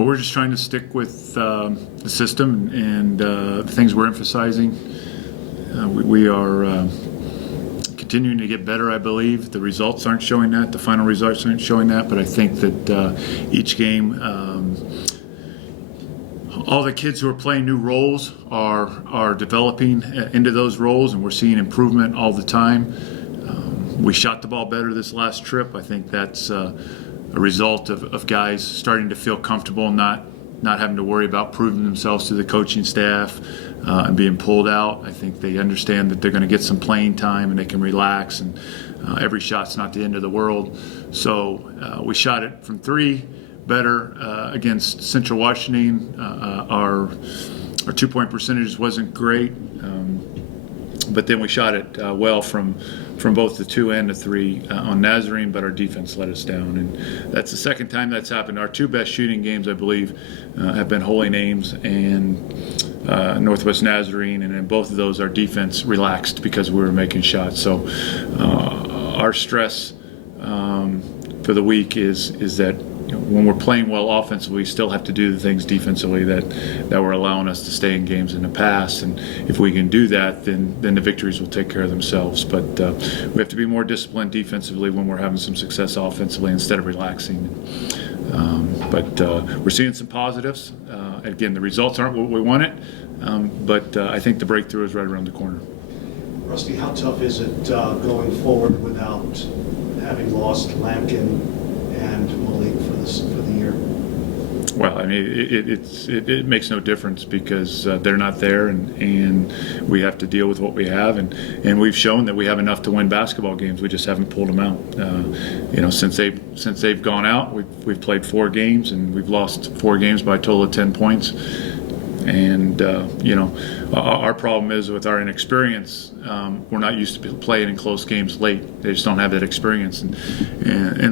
Well, we're just trying to stick with the system and the things we're emphasizing. We are continuing to get better, I believe. The results aren't showing that. The final results aren't showing that. But I think that each game, all the kids who are playing new roles are developing into those roles, and we're seeing improvement all the time. We shot the ball better this last trip. I think that's a result of guys starting to feel comfortable, not having to worry about proving themselves to the coaching staff and being pulled out. I think they understand that they're going to get some playing time and they can relax, and every shot's not the end of the world. So we shot it from 3 better against Central Washington. Our 2-point percentage wasn't great, but then we shot it well from both the 2 and the 3 on Nazarene, but our defense let us down. And that's the second time that's happened. Our 2 best shooting games, I believe, have been Holy Names and Northwest Nazarene, and in both of those our defense relaxed because we were making shots. So our stress for the week is that when we're playing well offensively, we still have to do the things defensively that were allowing us to stay in games in the past. And if we can do that, then the victories will take care of themselves. But we have to be more disciplined defensively when we're having some success offensively instead of relaxing. But we're seeing some positives. Again, the results aren't what we wanted, but I think the breakthrough is right around the corner. Rusty, how tough is it going forward without having lost Lampkin and Malik for the year? Well, I mean, it makes no difference because they're not there, and we have to deal with what we have, and we've shown that we have enough to win basketball games. We just haven't pulled them out. Since they've gone out, we've played 4 games and we've lost 4 games by a total of 10 points. And our problem is with our inexperience. We're not used to playing in close games late. They just don't have that experience, and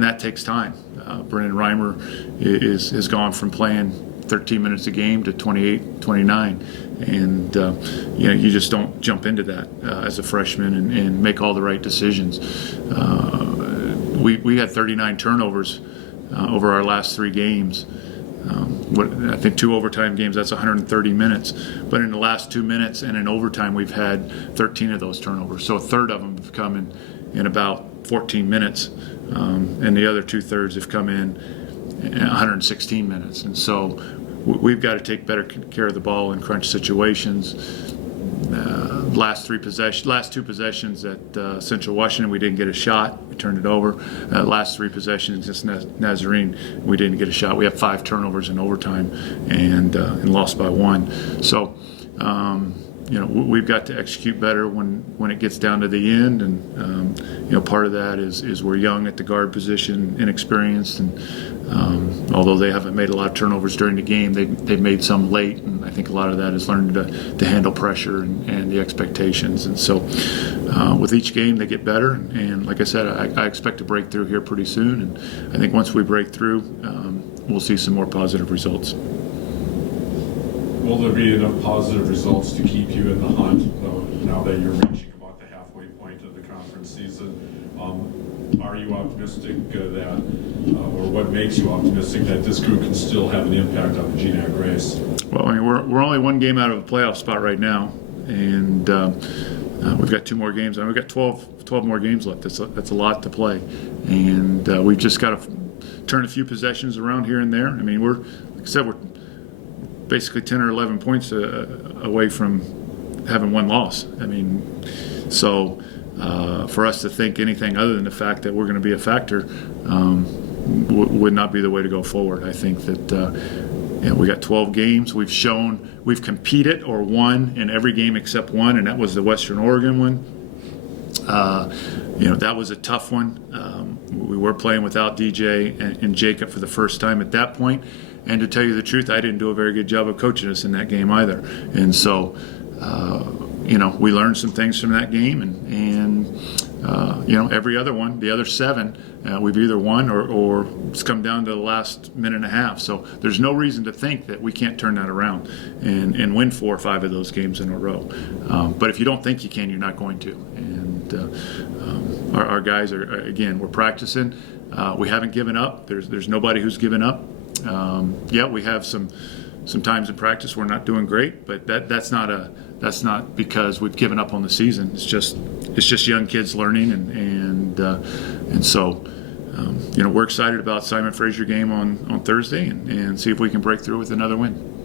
that takes time. Brendan Reimer is gone from playing 13 minutes a game to 28, 29, and you just don't jump into that as a freshman and make all the right decisions. We had 39 turnovers over our last 3 games. I think 2 overtime games, that's 130 minutes. But in the last 2 minutes and in overtime, we've had 13 of those turnovers. So a third of them have come in about 14 minutes, and the other 2/3 have come in 116 minutes. And so we've got to take better care of the ball in crunch situations. Last 2 possessions at Central Washington, we didn't get a shot. We turned it over. Last 3 possessions against Nazarene, we didn't get a shot. We have 5 turnovers in overtime and lost by 1. So, we've got to execute better when it gets down to the end. And part of that is we're young at the guard position, inexperienced, and although they haven't made a lot of turnovers during the game, they've made some late, and I think a lot of that is learning to handle pressure and the expectations. And so with each game they get better, and like I said, I expect to break through here pretty soon, and I think once we break through, we'll see some more positive results. Will there be enough positive results to keep you in the hunt now that you're reaching about the halfway point of the conference season? Are you optimistic that, or what makes you optimistic that this group can still have an impact on the GNAC race? Well, I mean, we're only 1 game out of a playoff spot right now, and we've got 2 more games. We've got 12 more games left. That's a lot to play, and we've just got to turn a few possessions around here and there. I mean, like I said, we're basically 10 or 11 points away from having 1 loss. I mean, so for us to think anything other than the fact that we're going to be a factor would not be the way to go forward. I think that we got 12 games. We've shown we've competed or won in every game except 1, and that was the Western Oregon one. That was a tough one. We were playing without DJ and Jacob for the first time at that point. And to tell you the truth, I didn't do a very good job of coaching us in that game either. And so, we learned some things from that game, and every other one, the other 7, we've either won or it's come down to the last minute and a half. So there's no reason to think that we can't turn that around and win 4 or 5 of those games in a row. But if you don't think you can, you're not going to. And our guys are, again, we're practicing. We haven't given up. There's nobody who's given up. Yeah, we have some times in practice we're not doing great, but that's not because we've given up on the season. It's just young kids learning, and so we're excited about Simon Fraser game on Thursday and see if we can break through with another win.